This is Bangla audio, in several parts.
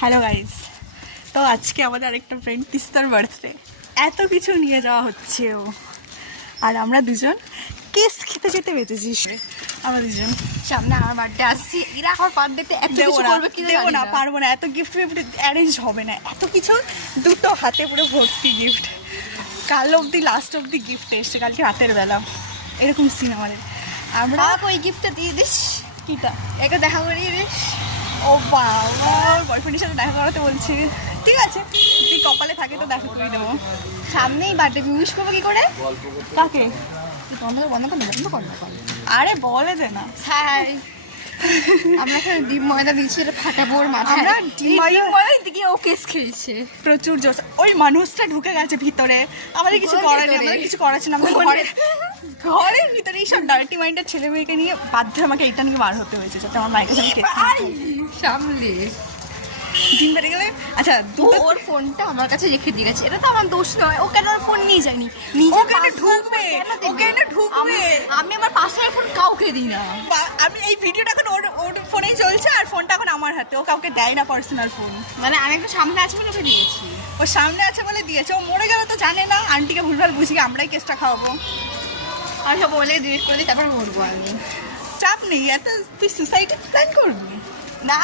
হ্যালো গাইজ, তো আজকে আমাদের আরেকটা ফ্রেন্ড তিস্তার বার্থডে, এত কিছু নিয়ে যাওয়া হচ্ছে ও আর আমরা দুজন কেস খেতে যেতে বেঁচেছি। আমরা দুজন সামনে আমার বার্থডে আসছি, এরা আমার বার্থডেতে এত কিছু করবে কি দেবো না, পারবো না, এত গিফট অ্যারেঞ্জ হবে না, এত কিছু। দুটো হাতে পুরো ভর্তি গিফট, কাল অবধি লাস্ট অবধি গিফট এসছে, কালকে রাতের বেলা এরকম সিন আমাদের। আমরা ওই গিফটটা দিয়ে দিস, কিটা এটা দেখা করিয়ে দিস। ও বাবা, বয়ফ্রেন্ডের সাথে দেখা করাতে বলছি, ঠিক আছে তুই কপালে থাকে তো দেখা করে দেবো। সামনেই বার্থডে, উইশ করবো কি করে? কাকে? বন্ধ কর। আরে বলে দে না। হাই, আমরা এখানে ডিম ময়দা দিয়েছি, এটা ফাটাবো ওর মাথায়। আমরা ডিম ময়দা দিকে ও কেস খেয়েছে প্রচুর জোর। ওই মানুষটা ঢুকে গেছে ভিতরে, আমাদের কিছু করার নেই, আমাদের কিছু করার ছিল না। ঘরের ভিতরে এইসব ডার্টি মাইন্ডের ছেলে মেয়েকে নিয়ে বাধ্য আমাকে এইটা নিয়ে বার হতে হয়েছে, যাতে আমার মায়ের কাছে সামনে ডিম বেড়ে গেলে। আচ্ছা, ওর ফোনটা আমার কাছে রেখে দিয়ে গেছে, এটা তো আমার দোষ নয়। ও কেন ওর ফোন নিয়ে যায়নি? আমি আমার পাশের ফোন কাউকে দিই না। আমি এই ভিডিওটা এখন ওর ফোনেই চলছে, আর ফোনটা এখন আমার হাতে, ও কাউকে দেয় না পার্সোনাল ফোন। মানে আমি একটু সামনে আছি বলে ওকে দিয়েছি। ও সামনে আছে বলে দিয়েছে, ও মরে গেলে তো জানে না। আন্টিকে ভুলভাল বুঝিয়ে আমরাই কেসটা খাওয়াবো। আমি সব বলে ডিলিট করে দিই, তারপর মরবো আমি। চাপ নেই এত, তুই সুসাইড প্ল্যান করবি না,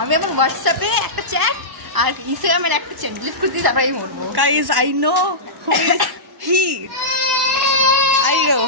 আমি আমার হোয়াটসঅ্যাপে একটা চ্যাট আর ইনস্টাগ্রামের একটা চ্যাট ডিলিট করে দিই, তারপর আমি মরবো। Guys, I know he, I know